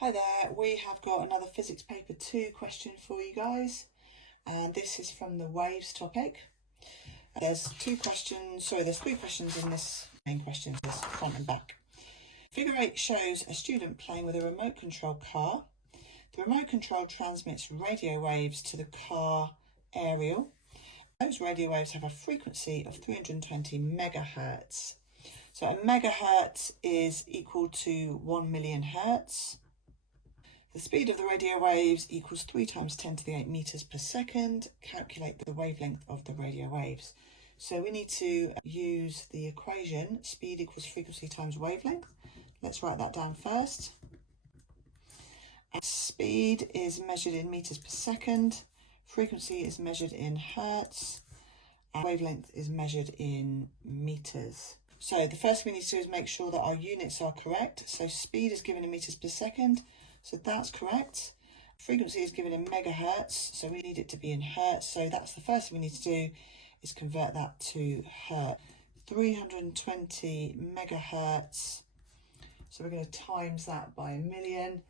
Hi there, we have got another Physics Paper 2 question for you guys, and this is from the waves topic. There's three questions in this main question, there's front and back. Figure 8 shows a student playing with a remote control car. The remote control transmits radio waves to the car aerial. Those radio waves have a frequency of 320 megahertz. So a megahertz is equal to 1 million hertz. The speed of the radio waves equals 3 times 10 to the 8 meters per second. Calculate the wavelength of the radio waves. So we need to use the equation speed equals frequency times wavelength. Let's write that down first. And speed is measured in meters per second. Frequency is measured in hertz. And wavelength is measured in meters. So the first thing we need to do is make sure that our units are correct. So speed is given in meters per second. So that's correct. Frequency is given in megahertz, so we need it to be in hertz. So that's the first thing we need to do, is convert that to hertz. 320 megahertz. So we're going to times that by a million.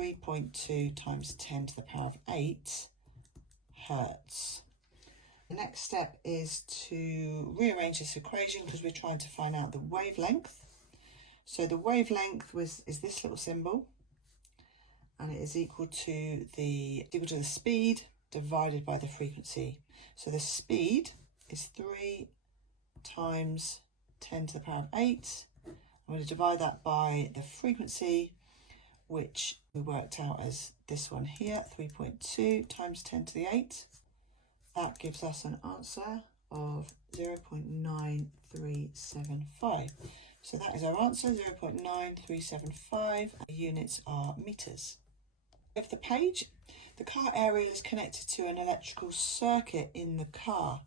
3.2 times 10 to the power of 8 hertz. The next step is to rearrange this equation because we're trying to find out the wavelength. So the wavelength is this little symbol. And it is equal to the speed divided by the frequency. So the speed is 3 times 10 to the power of 8. I'm going to divide that by the frequency, which we worked out as this one here, 3.2 times 10 to the 8. That gives us an answer of 0.9375. So that is our answer, 0.9375. The units are meters. Of the page, the car aerial is connected to an electrical circuit in the car.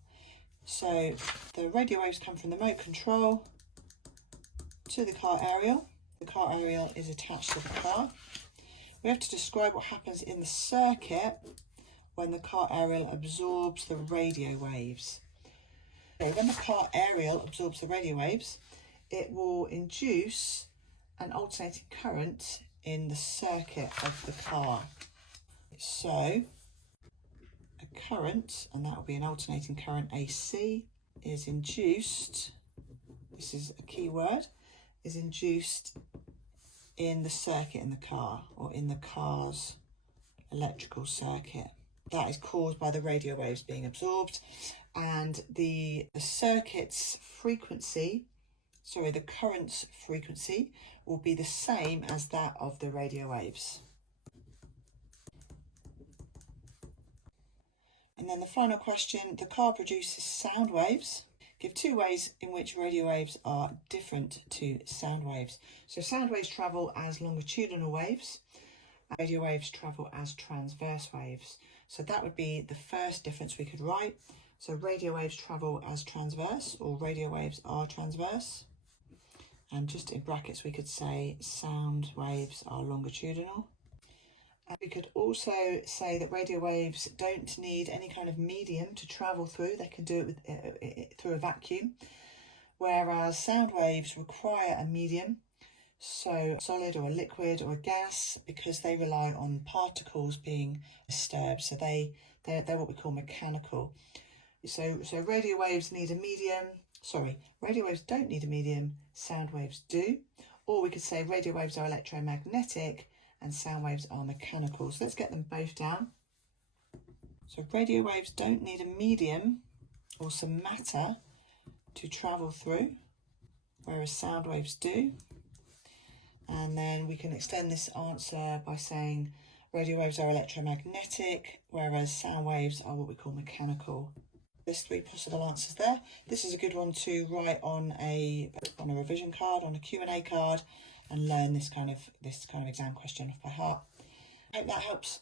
So the radio waves come from the remote control to the car aerial. The car aerial is attached to the car. We have to describe what happens in the circuit when the car aerial absorbs the radio waves. So when the car aerial absorbs the radio waves, it will induce an alternating current in the circuit of the car. So a current, and that will be an alternating current AC, is induced, this is a key word, is induced in the circuit in the car, or in the car's electrical circuit. That is caused by the radio waves being absorbed, and the circuit's frequency, the current's frequency will be the same as that of the radio waves. And then the final question, the car produces sound waves. Give 2 ways in which radio waves are different to sound waves. So sound waves travel as longitudinal waves, and radio waves travel as transverse waves. So that would be the first difference we could write. So radio waves travel as transverse, or radio waves are transverse. And just in brackets, we could say sound waves are longitudinal. And we could also say that radio waves don't need any kind of medium to travel through. They can do it through a vacuum, whereas sound waves require a medium, so solid or a liquid or a gas, because they rely on particles being disturbed. So they're what we call mechanical. So radio waves need a medium. Radio waves don't need a medium, sound waves do. Or we could say radio waves are electromagnetic and sound waves are mechanical. So let's get them both down. So radio waves don't need a medium or some matter to travel through, whereas sound waves do. And then we can extend this answer by saying radio waves are electromagnetic, whereas sound waves are what we call mechanical. There's 3 possible answers there. This is a good one to write on a revision card, on a Q&A card, and learn this kind of exam question off by heart. I hope that helps.